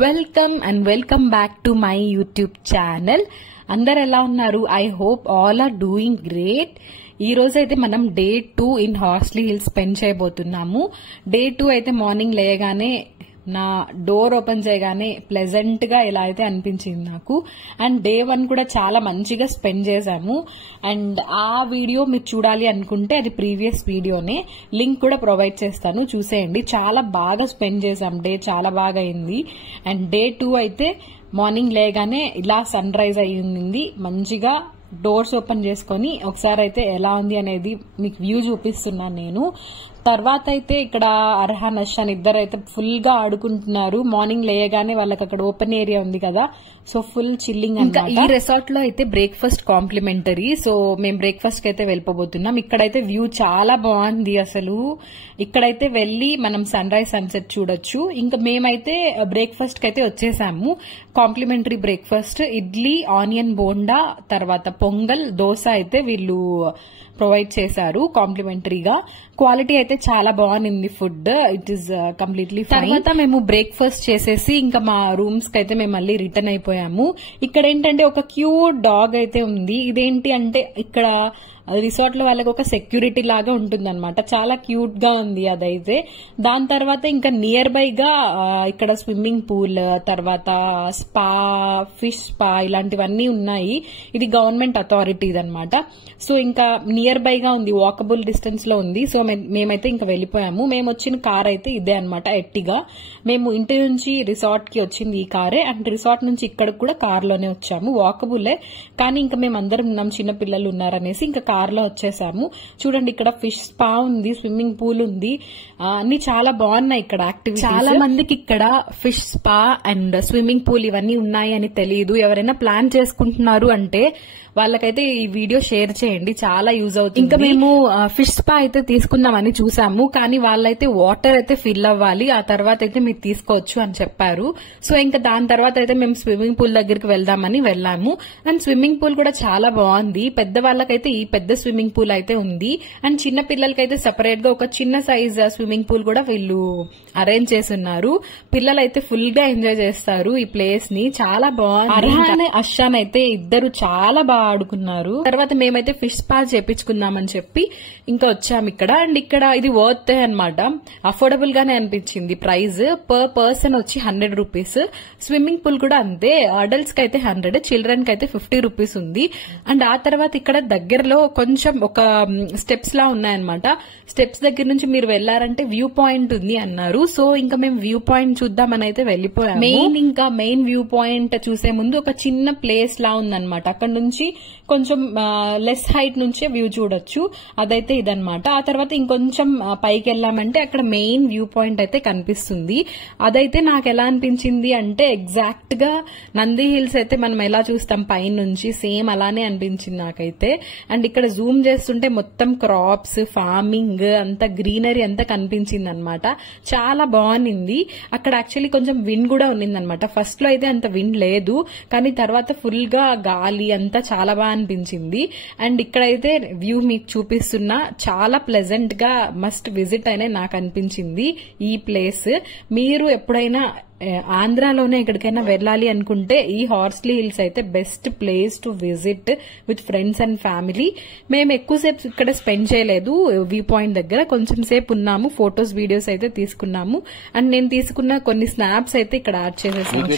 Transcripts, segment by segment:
Welcome back to my YouTube channel. అందరు ఎలా ఉన్నారు? I hope all are doing great. ఈ రోజు అయితే మనం day 2 in Horsley Hills spend చేయబోతున్నాము. డే 2 అయితే మార్నింగ్ లేయగానే నా డోర్ ఓపెన్ చేయగానే ప్లెజెంట్ గా ఎలా అయితే అనిపించింది నాకు. అండ్ డే 1 కూడా చాలా మంచిగా స్పెండ్ చేశాము. అండ్ ఆ వీడియో మీరు చూడాలి అనుకుంటే అది ప్రీవియస్ వీడియోనే, లింక్ కూడా ప్రొవైడ్ చేస్తాను, చూసేయండి. చాలా బాగా స్పెండ్ చేశాం, డే చాలా బాగా అయింది. అండ్ డే 2 అయితే మార్నింగ్ లేగానే ఇలా సన్ రైజ్ అయ్యింది. మంచిగా డోర్స్ ఓపెన్ చేసుకుని ఒకసారి అయితే ఎలా ఉంది అనేది మీకు వ్యూ చూపిస్తున్నాను నేను. తర్వాత అయితే ఇక్కడ అర్హాన్ అషాన్ ఇద్దరు అయితే ఫుల్ గా ఆడుకుంటున్నారు. మార్నింగ్ లేయగానే వాళ్ళకి అక్కడ ఓపెన్ ఏరియా ఉంది కదా, సో ఫుల్ చిల్లింగ్. ఇంకా ఈ రిసార్ట్ లో అయితే బ్రేక్ఫాస్ట్ కాంప్లిమెంటరీ. సో మేము బ్రేక్ఫాస్ట్ కి అయితే వెళ్ళిపోబోతున్నాం. ఇక్కడైతే వ్యూ చాలా బాగుంది అసలు. ఇక్కడైతే వెళ్లి మనం సన్ రైజ్ సన్సెట్ చూడొచ్చు. ఇంకా మేమైతే బ్రేక్ఫాస్ట్ కి అయితే వచ్చేసాము. Complementary breakfast idli, onion bonda, తర్వాత పొంగల్, దోశ అయితే వీళ్ళు ప్రొవైడ్ చేశారు కాంప్లిమెంటరీగా. క్వాలిటీ అయితే చాలా బాగుంది food. It is completely fine. తర్వాత మేము బ్రేక్ఫాస్ట్ చేసేసి ఇంకా మా రూమ్స్ కి అయితే మేము మళ్ళీ రిటర్న్ అయిపోయాము. ఇక్కడ ఏంటంటే ఒక క్యూట్ డాగ్ అయితే ఉంది. ఇదేంటి అంటే ఇక్కడ రిసార్ట్ లో వాళ్ళకి ఒక సెక్యూరిటీ లాగా ఉంటుంది అనమాట. చాలా క్యూట్ గా ఉంది అదైతే. దాని తర్వాత ఇంకా నియర్ బై గా ఇక్కడ స్విమ్మింగ్ పూల్, తర్వాత స్పా, ఫిష్ స్పా ఇలాంటివన్నీ ఉన్నాయి. ఇది గవర్నమెంట్ అథారిటీస్ అనమాట. సో ఇంకా నియర్ బై గా ఉంది, వాకబుల్ డిస్టెన్స్ లో ఉంది. సో మేమైతే ఇంకా వెళ్ళిపోయాము. మేము వచ్చిన కార్ అయితే ఇదే అనమాట, ఎట్టిగా. మేము ఇంటి నుంచి రిసార్ట్ కి వచ్చింది ఈ కారే. అండ్ రిసార్ట్ నుంచి ఇక్కడికి కూడా కార్ లోనే వచ్చాము, వాకబులే. కానీ ఇంకా మేము అందరం ఉన్నాం, చిన్న పిల్లలు ఉన్నారనేసి ఇంకా కార్ లో వచ్చేసాము. చూడండి ఇక్కడ ఫిష్ స్పా ఉంది, స్విమ్మింగ్ పూల్ ఉంది, అన్ని చాలా బాగున్నాయి ఇక్కడ యాక్టివిటీస్. చాలా మందికి ఇక్కడ fish spa and swimming pool ఇవన్నీ ఉన్నాయి అని తెలియదు. ఎవరైనా ప్లాన్ చేసుకుంటున్నారు అంటే వాళ్ళకైతే ఈ వీడియో షేర్ చేయండి, చాలా యూజ్ అవుతుంది. ఇంకా మేము ఫిష్ స్పా అయితే తీసుకుందామని చూసాము, కానీ వాళ్ళైతే వాటర్ అయితే ఫిల్ అవ్వాలి, ఆ తర్వాత అయితే మీరు తీసుకోవచ్చు అని చెప్పారు. సో ఇంకా దాని తర్వాత అయితే మేము స్విమ్మింగ్ పూల్ దగ్గరికి వెళ్దామని వెళ్ళాము. అండ్ స్విమ్మింగ్ పూల్ కూడా చాలా బాగుంది. పెద్ద వాళ్ళకైతే ఈ పెద్ద స్విమ్మింగ్ పూల్ అయితే ఉంది. అండ్ చిన్న పిల్లలకైతే సెపరేట్ గా ఒక చిన్న సైజ్ స్విమ్మింగ్ పూల్ కూడా వీళ్ళు అరేంజ్ చేస్తున్నారు. పిల్లలు అయితే ఫుల్ గా ఎంజాయ్ చేస్తారు ఈ ప్లేస్ ని, చాలా బాగుంది. అర్హాన్ అషాన్ అయితే ఇద్దరు చాలా బాగా ఆడుకున్నారు. తర్వాత మేమైతే ఫిష్ స్పా చేపించుకుందామని చెప్పి ఇంకా వచ్చాము ఇక్కడ. అండ్ ఇక్కడ ఇది వర్త్ అనమాట, అఫోర్డబుల్ గానే అనిపించింది ప్రైస్. పర్ పర్సన్ వచ్చి 100 రూపీస్. స్విమ్మింగ్ పూల్ కూడా అంతే, అడల్ట్స్ కి అయితే 100, చిల్డ్రన్ కి అయితే 50 రూపీస్ ఉంది. అండ్ ఆ తర్వాత ఇక్కడ దగ్గరలో కొంచెం ఒక స్టెప్స్ లా ఉన్నాయన్నమాట. స్టెప్స్ దగ్గర నుంచి మీరు వెళ్లారంటే వ్యూ పాయింట్ ఉంది అన్నారు. సో ఇంకా మేము వ్యూ పాయింట్ చూద్దామని అయితే వెళ్ళిపోయాము. మెయిన్ వ్యూ పాయింట్ చూసే ముందు ఒక చిన్న ప్లేస్ లా ఉందన్నమాట. అక్కడ నుంచి కొంచెం లెస్ హైట్ నుంచే వ్యూ చూడొచ్చు, అదైతే ఇదన్నమాట. ఆ తర్వాత ఇంకొంచెం పైకి వెళ్ళామంటే అక్కడ మెయిన్ వ్యూ పాయింట్ అయితే కనిపిస్తుంది. అదైతే నాకు ఎలా అనిపించింది అంటే ఎగ్జాక్ట్ గా నంది హిల్స్ అయితే మనం ఎలా చూస్తాం పై నుంచి, సేమ్ అలానే అనిపించింది నాకైతే. అండ్ ఇక్కడ జూమ్ చేస్తుంటే మొత్తం క్రాప్స్, ఫార్మింగ్ అంతా గ్రీనరీ అంతా కనిపించింది అనమాట. చాలా బాగుంది. అక్కడ యాక్చువల్లీ కొంచెం విండ్ కూడా ఉన్నిందనమాట. ఫస్ట్ లో అయితే అంత విండ్ లేదు, కానీ తర్వాత ఫుల్ గా గాలి అంతా చాలా బాగా అనిపించింది. అండ్ ఇక్కడైతే వ్యూ మీకు చూపిస్తున్నా, చాలా ప్లెజెంట్ గా మస్ట్ విజిట్ అనే నాకు అనిపించింది ఈ ప్లేస్. మీరు ఎప్పుడైనా ఆంధ్రాలోనే ఎక్కడికైనా వెళ్ళాలి అనుకుంటే ఈ హార్స్లీ హిల్స్ అయితే best place to visit with friends and family. మేము ఎక్కువసేపు ఇక్కడ స్పెండ్ చేయలేదు, వ్యూ పాయింట్ దగ్గర కొంచెం సేపు ఉన్నాము, ఫొటోస్ వీడియోస్ అయితే తీసుకున్నాము. అండ్ నేను తీసుకున్న కొన్ని స్నాప్స్ అయితే ఇక్కడ యాడ్ చేసేసాను.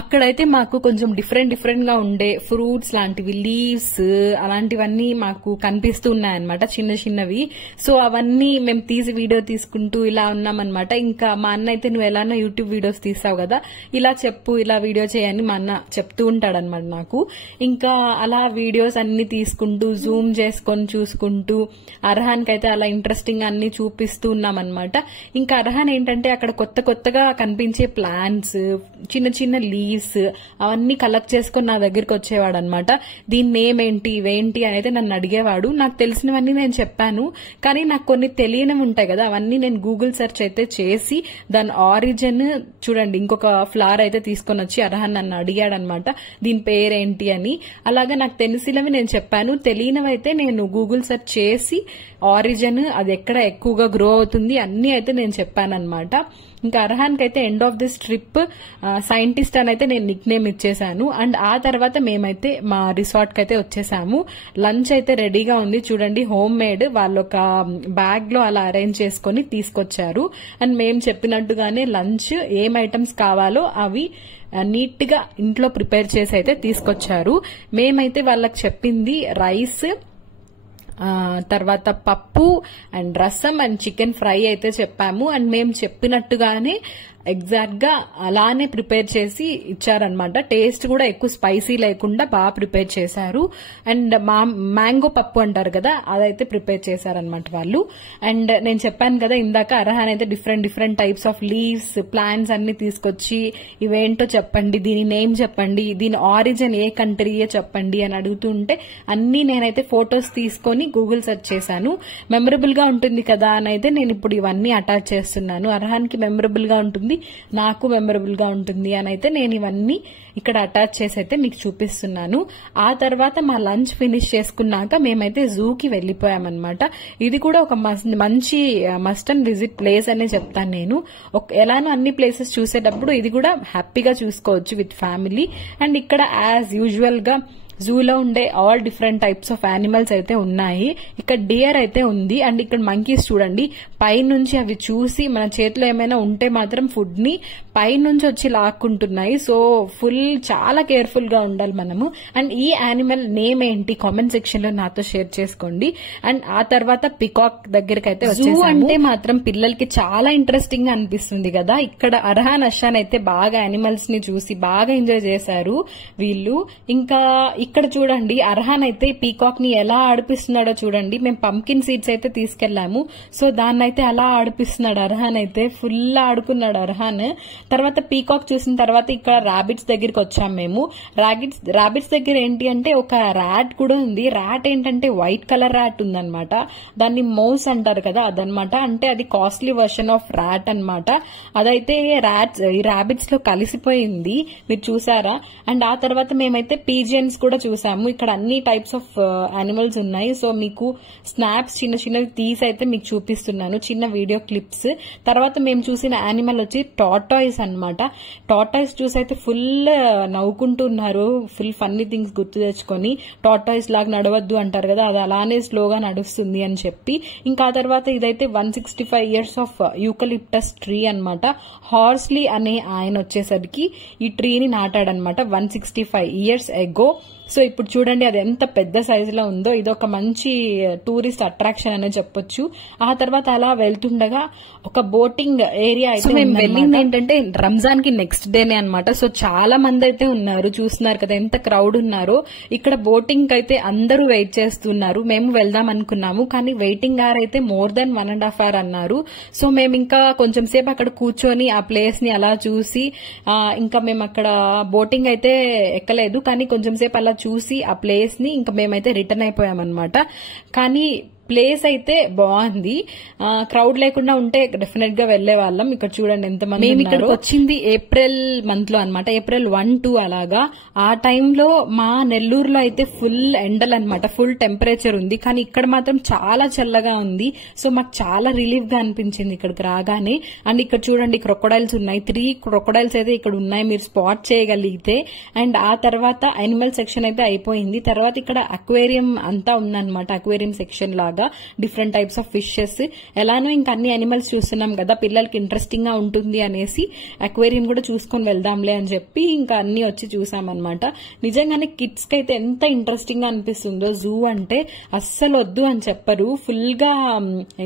అక్కడైతే మాకు కొంచెం డిఫరెంట్ గా ఉండే ఫ్రూట్స్ లాంటివి, లీవ్స్ అలాంటివన్నీ మాకు కనిపిస్తూ ఉన్నాయన్నమాట, చిన్న చిన్నవి. సో అవన్నీ మేము వీడియో తీసుకుంటూ ఇలా ఉన్నామన్నమాట. ఇంకా మా అన్న అయితే నువ్వు ఎలానో యూట్యూబ్ వీడియోస్ తీసావు కదా, ఇలా చెప్పు, ఇలా వీడియో చేయని మా అన్న చెప్తూ ఉంటాడనమాట నాకు. ఇంకా అలా వీడియోస్ అన్ని తీసుకుంటూ జూమ్ చేసుకొని చూసుకుంటూ అర్హాన్ కైతే అలా ఇంట్రెస్టింగ్ అన్ని చూపిస్తూ ఉన్నామన్నమాట. ఇంకా అర్హాన్ ఏంటంటే అక్కడ కొత్తగా కనిపించే ప్లాంట్స్, చిన్న చిన్న లీవ్స్ అవన్నీ కలెక్ట్ చేసుకుని నా దగ్గరికి వచ్చేవాడు అనమాట. దీని నేమ్ ఏంటి ఇవేంటి అని అయితే నన్ను అడిగేవాడు. నాకు తెలిసినవన్నీ నేను చెప్పాను, కానీ నాకు కొన్ని తెలియనివి ఉంటాయి కదా, అవన్నీ నేను గూగుల్ సెర్చ్ అయితే చేసి దాని ఆరిజిన్ చూడండి ఇంకొక ఫ్లవర్ అయితే తీసుకొని వచ్చి అర్హాన్ నన్ను అడిగాడు అనమాట దీని పేరేంటి అని. అలాగే నాకు తెలిసినవి నేను చెప్పాను, తెలియనివి అయితే నేను గూగుల్ సెర్చ్ చేసి ఆరిజిన్ అది ఎక్కడ ఎక్కువగా గ్రో అవుతుంది అన్ని అయితే నేను చెప్పాను అనమాట. ఇంకా అర్హాన్ కి అయితే end of this trip scientist అని అయితే నేను నిక్ నేమ్ ఇచ్చేసాను. అండ్ ఆ తర్వాత మేమైతే మా రిసార్ట్ కి అయితే వచ్చేసాము. లంచ్ అయితే రెడీగా ఉంది చూడండి, హోమ్ మేడ్. వాళ్ళు ఒక బ్యాగ్ లో అలా అరేంజ్ చేసుకుని తీసుకొచ్చారు. అండ్ మేము చెప్పినట్టుగానే లంచ్ ఏం ఐటమ్స్ కావాలో అవి నీట్ గా ఇంట్లో ప్రిపేర్ చేసి అయితే తీసుకొచ్చారు. మేమైతే వాళ్ళకి చెప్పింది రైస్, తర్వాత పప్పు అండ్ రసం అండ్ చికెన్ ఫ్రై అయితే చెప్పాము. అండ్ మేము చెప్పినట్టుగానే ఎగ్జాక్ట్ గా అలానే ప్రిపేర్ చేసి ఇచ్చారనమాట. టేస్ట్ కూడా ఎక్కువ స్పైసీ లేకుండా బాగా ప్రిపేర్ చేశారు. అండ్ మ్యాంగో పప్పు అంటారు కదా, అదైతే ప్రిపేర్ చేశారనమాట వాళ్ళు. అండ్ నేను చెప్పాను కదా ఇందాక, అర్హాన్ అయితే different types of leaves plants అన్ని తీసుకొచ్చి ఇవేంటో చెప్పండి, దీని నేమ్ చెప్పండి, దీని ఆరిజిన్ ఏ కంట్రీయే చెప్పండి అని అడుగుతుంటే అన్ని నేనైతే ఫొటోస్ తీసుకొని గూగుల్ సెర్చ్ చేశాను. మెమరబుల్ గా ఉంటుంది కదా అని అయితే నేను ఇప్పుడు ఇవన్నీ అటాచ్ చేస్తున్నాను. అర్హాన్ కి మెమరబుల్ గా ఉంటుంది, నాకు మెమరబుల్ గా ఉంటుంది అని అయితే నేను ఇవన్నీ ఇక్కడ అటాచ్ చేసి అయితే మీకు చూపిస్తున్నాను. ఆ తర్వాత మా లంచ్ ఫినిష్ చేసుకున్నాక మేమైతే జూకి వెళ్లిపోయామన్నమాట. ఇది కూడా ఒక మంచి మస్ట్ అండ్ విజిట్ ప్లేస్ అనే చెప్తాను నేను. ఎలానో అన్ని ప్లేసెస్ చూసేటప్పుడు ఇది కూడా హ్యాపీగా చూసుకోవచ్చు విత్ ఫ్యామిలీ. అండ్ ఇక్కడ యాజ్ యూజువల్ గా జూలో ఉండే all different types of animals అయితే ఉన్నాయి. ఇక్కడ డియర్ అయితే ఉంది. అండ్ ఇక్కడ మంకీస్ చూడండి, పైనుంచి అవి చూసి మన చేతిలో ఏమైనా ఉంటే మాత్రం ఫుడ్ ని పైనుంచి వచ్చి లాక్కుంటున్నాయి. సో చాలా కేర్ఫుల్ గా ఉండాలి మనము. అండ్ ఈ యానిమల్ నేమ్ ఏంటి కామెంట్ సెక్షన్ లో నాతో షేర్ చేసుకోండి. అండ్ ఆ తర్వాత పికాక్ దగ్గరికి అయితే వచ్చేసాము. అంటే మాత్రం పిల్లలకి చాలా ఇంట్రెస్టింగ్ గా అనిపిస్తుంది కదా. ఇక్కడ అర్హాన్ అషాన్ అయితే బాగా యానిమల్స్ ని చూసి బాగా ఎంజాయ్ చేశారు వీళ్ళు. ఇంకా ఇక్కడ చూడండి అర్హాన్ అయితే పీకాక్ ని ఎలా ఆడిపిస్తున్నాడో చూడండి. మేము పంకిన్ సీడ్స్ అయితే తీసుకెళ్లాము, సో దాన్ని అయితే అలా ఆడిపిస్తున్నాడు అర్హాన్ అయితే. ఫుల్ ఆడుకున్నాడు అర్హాన్. తర్వాత పీకాక్ చూసిన తర్వాత ఇక్కడ రాబిట్స్ దగ్గరికి వచ్చాము మేము. రాబిట్స్ దగ్గర ఏంటి అంటే ఒక ర్యాట్ కూడా ఉంది. ర్యాట్ ఏంటంటే వైట్ కలర్ ర్యాట్ ఉందన్నమాట, దాన్ని మౌస్ అంటారు కదా అదనమాట. అంటే అది కాస్ట్లీ వర్షన్ ఆఫ్ ర్యాట్ అన్నమాట. అదైతే ఈ రాబిట్స్ లో కలిసిపోయింది, మీరు చూసారా. అండ్ ఆ తర్వాత మేమైతే పీజియన్స్ కూడా చూసాము. ఇక్కడ అన్ని టైప్స్ ఆఫ్ యానిమల్స్ ఉన్నాయి. సో మీకు స్నాప్స్ చిన్నవి తీసి అయితే మీకు చూపిస్తున్నాను, చిన్న వీడియో క్లిప్స్. తర్వాత మేము చూసిన యానిమల్ వచ్చి టార్టాయిస్ అన్నమాట. టార్టాయిస్ చూసి అయితే ఫుల్ నవ్వుకుంటున్నారు, ఫుల్ ఫన్నీ థింగ్స్ గుర్తు తెచ్చుకొని. టార్టాయిస్ లాగా నడవద్దు అంటారు కదా, అది అలానే స్లోగా నడుస్తుంది అని చెప్పి. ఇంకా ఆ తర్వాత ఇదైతే 165 years ఆఫ్ యూకలిప్టస్ ట్రీ అన్నమాట. హార్స్లీ అనే ఆయన వచ్చేసరికి ఈ ట్రీని నాటాడనమాట 165 years ago. సో ఇప్పుడు చూడండి అది ఎంత పెద్ద సైజులో ఉందో. ఇది ఒక మంచి టూరిస్ట్ అట్రాక్షన్ అనే చెప్పొచ్చు. ఆ తర్వాత అలా వెళ్తుండగా ఒక బోటింగ్ ఏరియా అయితే మేము వెళ్ళింది ఏంటంటే రంజాన్ కి నెక్స్ట్ డేనే అనమాట. సో చాలా మంది అయితే ఉన్నారు, చూస్తున్నారు కదా ఎంత క్రౌడ్ ఉన్నారో. ఇక్కడ బోటింగ్ అయితే అందరూ వెయిట్ చేస్తున్నారు. మేము వెళ్దాం అనుకున్నాము, కానీ వెయిటింగ్ అవర్ అయితే more than 1.5 hours అన్నారు. సో మేము ఇంకా కొంచెం సేపు అక్కడ కూర్చొని ఆ ప్లేస్ ని అలా చూసి ఇంకా మేము అక్కడ బోటింగ్ అయితే ఎక్కలేదు, కానీ కొంచెం సేపు అలా చూసి ఆ ప్లేస్ ని ఇంకా మేమైతే రిటర్న్ అయిపోయామన్నమాట. కానీ ప్లేస్ అయితే బాగుంది. క్రౌడ్ లేకుండా ఉంటే డెఫినెట్ గా వెళ్లే వాళ్ళం. ఇక్కడ చూడండి ఎంతమంది. మేము ఇక్కడికి వచ్చింది ఏప్రిల్ మంత్ లో అనమాట, April 1-2 అలాగా. ఆ టైంలో మా నెల్లూరులో అయితే ఫుల్ ఎండలు అనమాట, ఫుల్ టెంపరేచర్ ఉంది. కానీ ఇక్కడ మాత్రం చాలా చల్లగా ఉంది. సో మాకు చాలా రిలీఫ్ గా అనిపించింది ఇక్కడికి రాగానే. అండ్ ఇక్కడ చూడండి క్రొకోడైల్స్ ఉన్నాయి, 3 crocodiles అయితే ఇక్కడ ఉన్నాయి, మీరు స్పాట్ చేయగలిగితే. అండ్ ఆ తర్వాత యానిమల్ సెక్షన్ అయితే అయిపోయింది. తర్వాత ఇక్కడ అక్వేరియం అంతా ఉందన్నమాట, అక్వేరియం సెక్షన్ లాగా డిఫరెంట్ టైప్స్ ఆఫ్ ఫిషెస్. ఎలానో ఇంకా అన్ని యానిమల్స్ చూస్తున్నాం కదా, పిల్లలకి ఇంట్రెస్టింగ్ గా ఉంటుంది అనేసి అక్వేరియం కూడా చూసుకొని వెళ్దాంలే అని చెప్పి ఇంకా అన్ని వచ్చి చూసామన్నమాట. నిజంగానే కిడ్స్ కి అయితే ఎంత ఇంట్రెస్టింగ్ గా అనిపిస్తుందో జూ అంటే, అస్సలు వద్దు అని చెప్పరు, ఫుల్ గా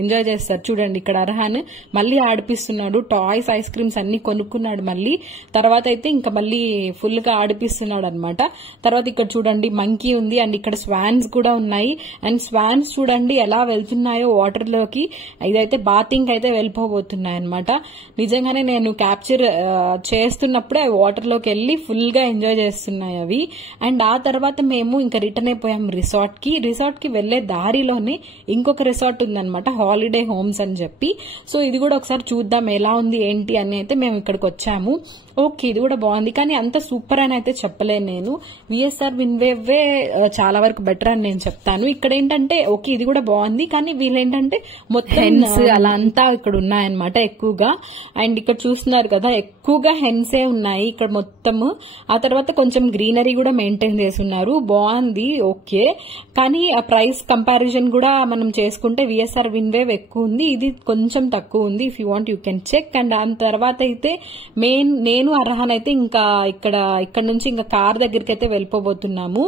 ఎంజాయ్ చేస్తారు. చూడండి ఇక్కడ అర్హాన్ మళ్ళీ ఆడిపిస్తున్నాడు, టాయ్స్ ఐస్ క్రీమ్స్ అన్ని కొనుక్కున్నాడు మళ్ళీ. తర్వాత అయితే ఇంకా మళ్ళీ ఫుల్ గా ఆడిపిస్తున్నాడు అనమాట. తర్వాత ఇక్కడ చూడండి మంకీ ఉంది. అండ్ ఇక్కడ స్వాన్స్ కూడా ఉన్నాయి. అండ్ స్వాన్స్ చూడండి ఎలా వెళ్తున్నాయో వాటర్ లోకి, ఇదైతే బాతింగ్ అయితే వెళ్ళిపోబోతున్నాయి అనమాట. నిజంగానే నేను క్యాప్చర్ చేస్తున్నప్పుడే అవి వాటర్ లోకి వెళ్లి ఫుల్ గా ఎంజాయ్ చేస్తున్నాయి అవి. అండ్ ఆ తర్వాత మేము ఇంకా రిటర్న్ అయిపోయాం రిసార్ట్ కి వెళ్లే దారిలోనే ఇంకొక రిసార్ట్ ఉందన్నమాట, హాలిడే హోమ్స్ అని చెప్పి. సో ఇది కూడా ఒకసారి చూద్దాం ఎలా ఉంది ఏంటి అని అయితే మేము ఇక్కడికి వచ్చాము. ఓకే, ఇది కూడా బాగుంది, కానీ అంత సూపర్ అని అయితే చెప్పలేను నేను. విఎస్ఆర్ విన్వేవే చాలా వరకు బెటర్ అని నేను చెప్తాను. ఇక్కడ ఏంటంటే ఓకే ఇది కూడా బాగుంది, కానీ వీళ్ళేంటంటే మొత్తం హెన్స్ అలా అంతా ఇక్కడ ఉన్నాయన్నమాట ఎక్కువగా. అండ్ ఇక్కడ చూస్తున్నారు కదా, ఎక్కువగా హెన్సే ఉన్నాయి ఇక్కడ మొత్తము. ఆ తర్వాత కొంచెం గ్రీనరీ కూడా మెయింటైన్ చేసి ఉన్నారు, బాగుంది ఓకే. కానీ ఆ ప్రైస్ కంపారిజన్ కూడా మనం చేసుకుంటే విఎస్ఆర్ విన్వేవ్ ఎక్కువ ఉంది, ఇది కొంచెం తక్కువ ఉంది. If you want you can check. And దాని తర్వాత అయితే నేను అర్హాన్ అయితే ఇంకా ఇక్కడ నుంచి ఇంకా కార్ దగ్గరికి అయితే వెళ్ళిపోబోతున్నాము.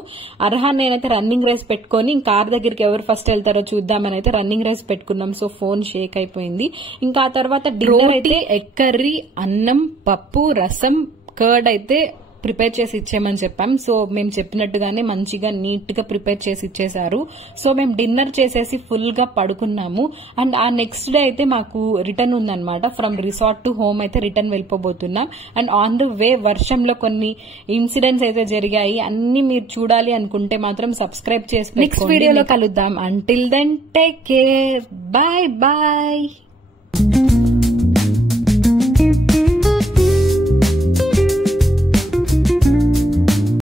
అర్హాన్ నేనైతే రన్నింగ్ రేస్ పెట్టుకొని కార్ దగ్గరికి ఎవరు ఫస్ట్ వెళ్తారో చూద్దామని అయితే రన్నింగ్ రేస్ పెట్టుకున్నాం. సో ఫోన్ షేక్ అయిపోయింది. ఇంకా ఆ తర్వాత డిన్నర్ అయితే ఎగ్ కర్రీ, అన్నం, పప్పు, రసం, కర్డ్ అయితే ప్రిపేర్ చేసి ఇచ్చేయమని చెప్పాం. సో మేము చెప్పినట్టుగానే మంచిగా నీట్ గా ప్రిపేర్ చేసి ఇచ్చేసారు. సో మేము డిన్నర్ చేసేసి ఫుల్ గా పడుకున్నాము. అండ్ ఆ నెక్స్ట్ డే అయితే మాకు రిటర్న్ ఉందన్నమాట. ఫ్రమ్ రిసార్ట్ టు హోమ్ అయితే రిటర్న్ వెళ్ళిపోబోతున్నాం. అండ్ ఆన్ ద వే వర్షంలో కొన్ని ఇన్సిడెంట్స్ అయితే జరిగాయి, అన్ని మీరు చూడాలి అనుకుంటే మాత్రం సబ్స్క్రైబ్ చేసి నెక్స్ట్ వీడియోలో కలుద్దాం. Until then take care, bye bye.